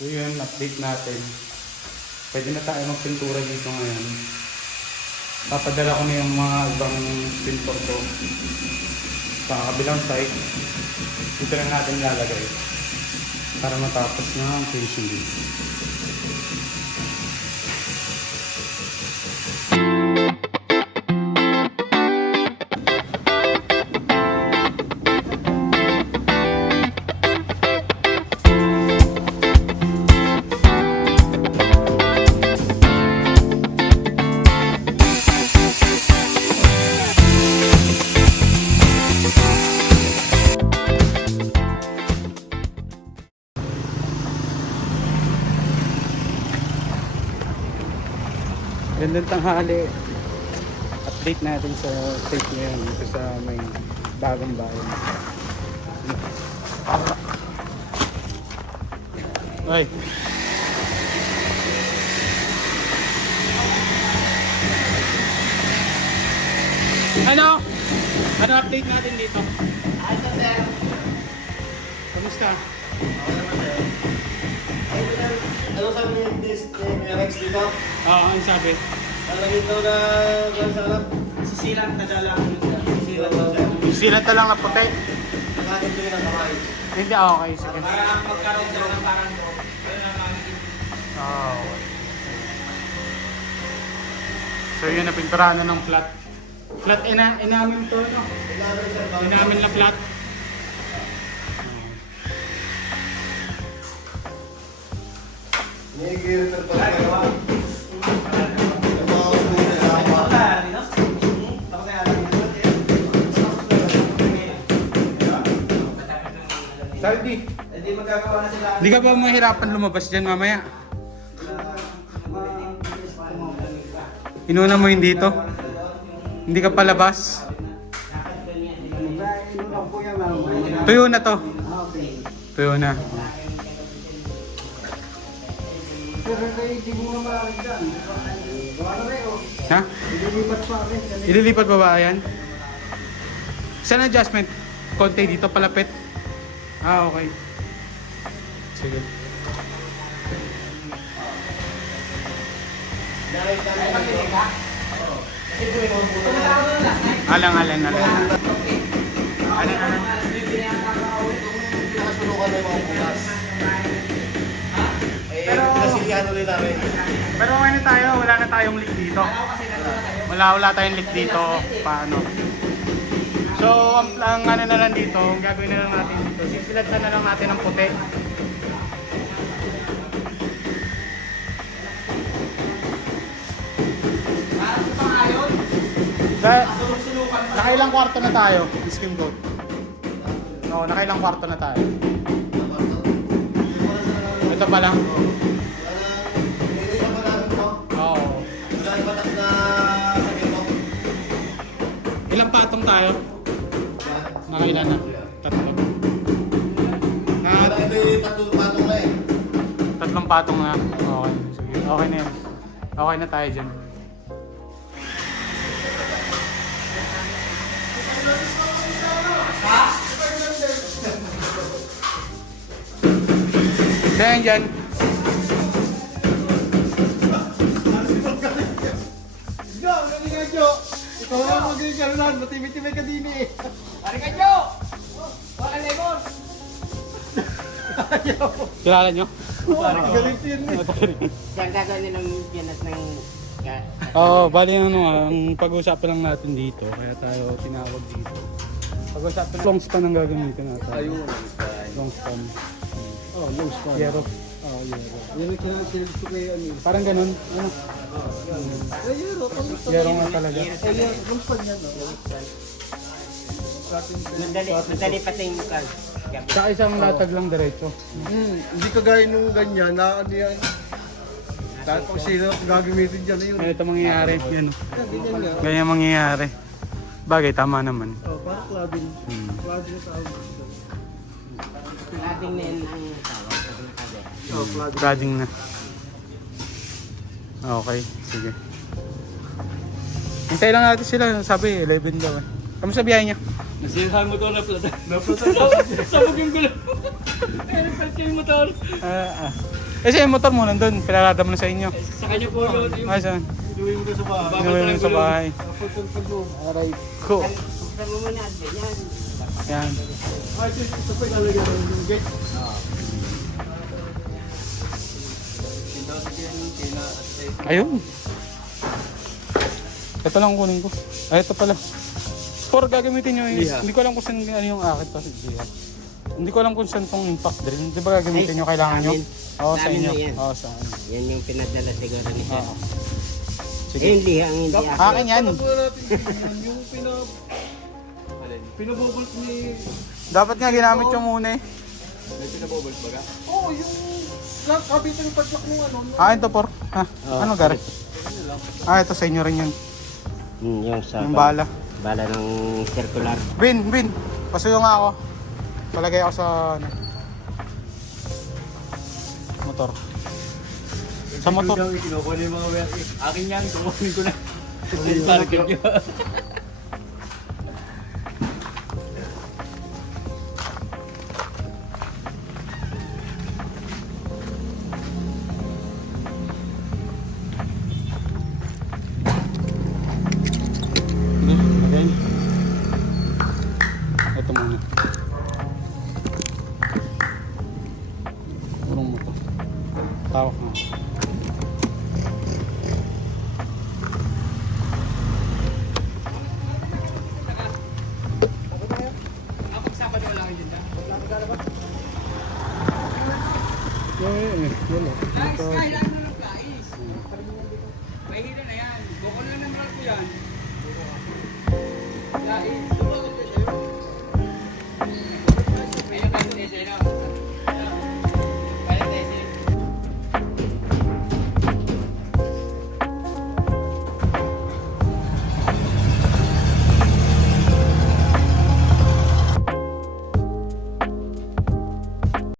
So yun, update natin. Pwede na tayo magpintura dito ngayon. Papadala ko na yung mga ibang pintor ko sa kabilang site. Dito lang natin lalagay para matapos na ang finishing dito. Gandang tanghali. Update natin sa site ngayon dito sa may bagong bayan. Ay. Ano? Ano update natin dito? Kamusta? Ano sabi ni Rex dito? Oo, ang sabi. Nalagay daw na sa harap. Sisilang nadala ko yun. Sisilan daw siya. Silat na lang na puti. Nakatin ko yun ang kamay. Hindi, okay. Sige. Para magkaroon daw ng parang bro. Ayun ang aming Oh. So yun, napinturahan na ng flat. Flat inamin to, no? Inamin na flat. Nigil pa Gawa. Saldi, Hindi magkagawa na sila. di ka ba mahirapan lumabas dyan mamaya? Inuna mo yun dito? Hindi ka palabas? Tuyo na to. Tuyo na. Ha? Ililipat ba ba yan? Saan adjustment? Konti dito palapit? Ah, okay. Sige. Alang. Nakasunukan na yung mga bukas. Pero pinasilihan ulit namin. Pero ano tayo? Wala na tayong leak dito. Wala tayong leak dito. Paano? So, ang ano na lang dito, ang gagawin na lang natin dito, sisilatan na lang natin ng puti. Nakailang kwarto na tayo, skim coat. Oo, nakailang kwarto na tayo. Ito pa lang. Nililipat pa namin po. Oo. Wala yung batak na sakit mo. Ilang patong tayo? Nakailan na? Tatlo. Wala ito yung patong na eh. Tatlong patong na. Okay. Sige. Okay na yan. Okay na tayo dyan. Dyan dyan. Jo, galing ka Jo. Ikaw na magiging karunan, matibay-tibay ka din eh. Ari ka, Jo! Baka lemon! Kilala nyo? Galing din eh. Diyan gagawin nilang ginas ng... Oo, bali ang pag-uusapan lang natin dito. Kaya tayo tinawag dito. Pag-uusapan long span ang gagamitin natin. Ayun. Long span. Oh, long span. Yero. Oh, yero. Yan ang kinakilip ko kay ano. Parang ganun. Ano? Ay, yero. Yero nga talaga. Ay, long span yan. Madali pati yung mukha. Sa isang latag lang diretso. Hindi kagaya nung ganyan na ano yan. Kahit kung sino gagamitin dyan, ayun. Ito mangyayari. Yan. Ganyan nga. Ganyan mangyayari. Bagay, tama naman. Oh, parang clubbing. Clubbing na tawag. Ating na yun ang tawag. Oh, clubbing. Cladding na. Okay, sige. Hintay lang natin sila. Sabi, 11 daw eh. Kamusta biyahe niya? Nasirahan mo to na plata. Sabog yung gulo. Kaya nagpalit yung motor. Eh, yung motor mo nandun. Pinalada mo na sa inyo. Sa kanya po yun. Ay, saan? Inuwi mo doon sa bahay. Inuwi mo sa bahay. Pagpagpag mo. Aray. Cool. Buksan mo muna. Yan. Yan. Ay, ito pa ilalagyan ng gate. Ayun. Ito lang kunin ko. Ay, ito pala. For gagamitin nyo is, hindi ko alam kung saan ano yung akit pa. Hindi ko alam kung saan tong impact drill. Di ba gagamitin nyo kailangan nyo? Namin. Oo, sa Namin inyo. na yan. Oo, sa inyo. Yan yung pinadala siguro ni Sir. Oo. Eh, Sige. hindi. Ang hindi ako. Akin yan. Alam muna natin yung pinabobolt ni... Dapat nga ginamit yung muna eh. Oo, yung... Kapitan yung padlock nung ano. Ah, ito por. Ha? Ano gari? Ah, ito sa inyo rin yun. Yung sa... Yung bala. Bala ng circular. Bin. Pasuyo nga ako. Palagay ako sa ano, motor. Sa motor. Kinukuha niya yung mga wire. Akin yan. Tumuhin ko na. Target nyo. Okay. Ito muna. Urong mo to. Tawak na.